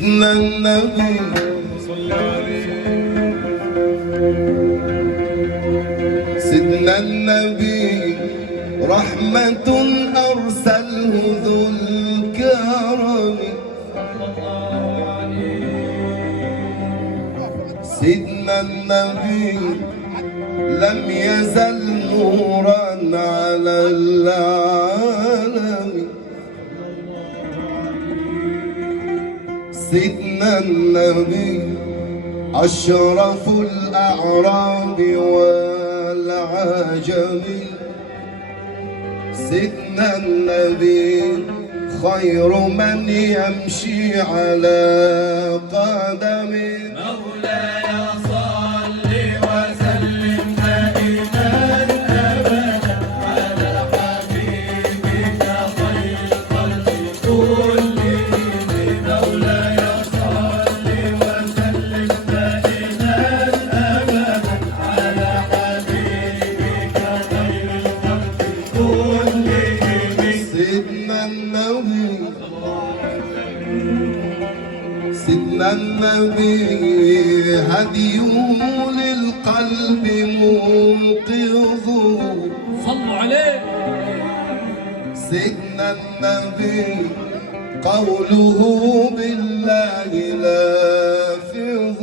سيدنا النبي صلى عليه، سيدنا النبي رحمة أرسله ذو الكرم، سيدنا النبي لم يزل نورا على العالم، سيدنا النبي أشرف الأعراب والعجم، سيدنا النبي خير من يمشي على قدمه. مولاي صل وسلم دائما ابدا على حبيبك خير الخلق كلهم. مولاي صل وسلم دائما ابدا على حبيبك خير الخلق كلهم. سيدنا النبي، سيدنا النبي هديه للقلب منقذ، صلوا عليه. سيدنا النبي قوله بالله لافظ،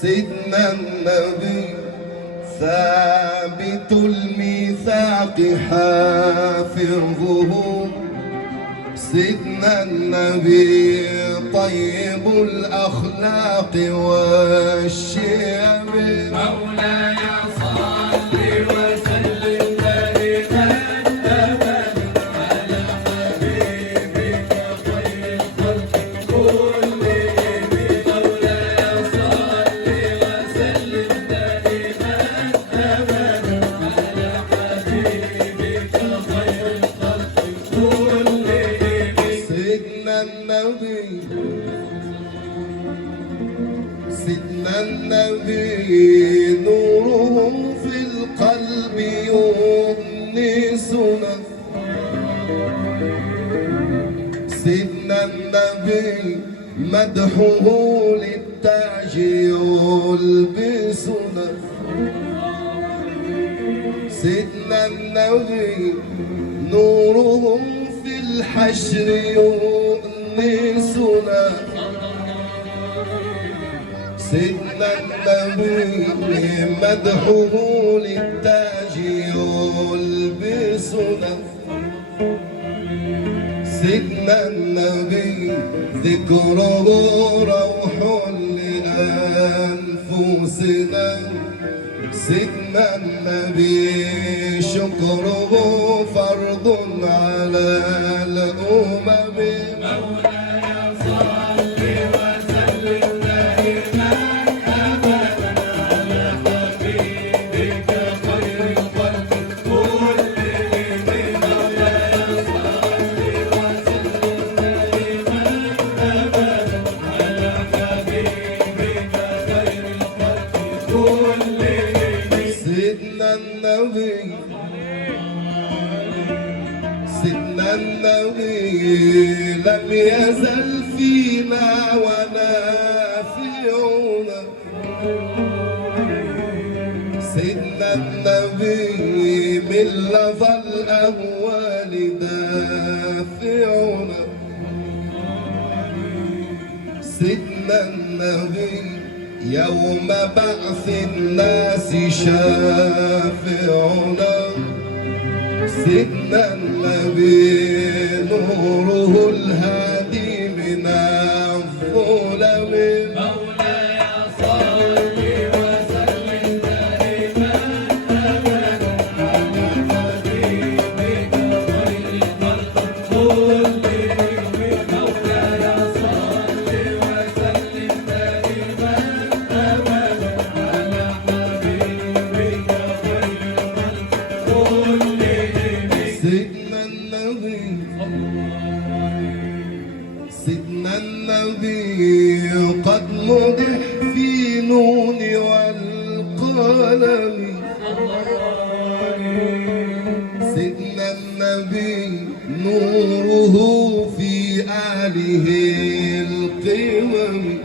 سيدنا النبي ثابت الميثاق حافظه، سيدنا النبي طيب الأخلاق والشيم. مولاي صل وسلم دائما ابدا على حبيبك خير الخلق كلهم. مولاي صل وسلم دائما ابدا على حبيبك خير الخلق كلهم. سيدنا النبي، سيدنا النبي نورهم في القلب يؤنسنا، سيدنا النبي مدحه للتاج يلبسنا، سيدنا النبي نورهم في الحشر يؤنسنا، سيدنا النبي مدحه للتاج يلبسنا، سيدنا النبي ذكره روح لأنفسنا، سيدنا النبي شكره فرض على الأمم. مولاي صل وسلم دائما ابدا على حبيبك خير الخلق كلهم. مولاي صل وسلم دائما ابدا على حبيبك خير الخلق كلهم. سيدنا النبي، سيدنا النبي لم يزل فينا ونافعنا، سيدنا النبي من لظى الأهوال دافعنا، سيدنا النبي يوم بعث الناس شافعنا، سيدنا النبي نوره الهادي من الظلم. مولاي صل وسلم دائما ابدا على حبيبك خير الخلق كلهم. مولاي صل وسلم دائما ابدا على حبيبك خير الخلق كلهم. سيدنا النبي، سيدنا النبي قد مدح في نون والقلم، سيدنا النبي نوره في آله القوم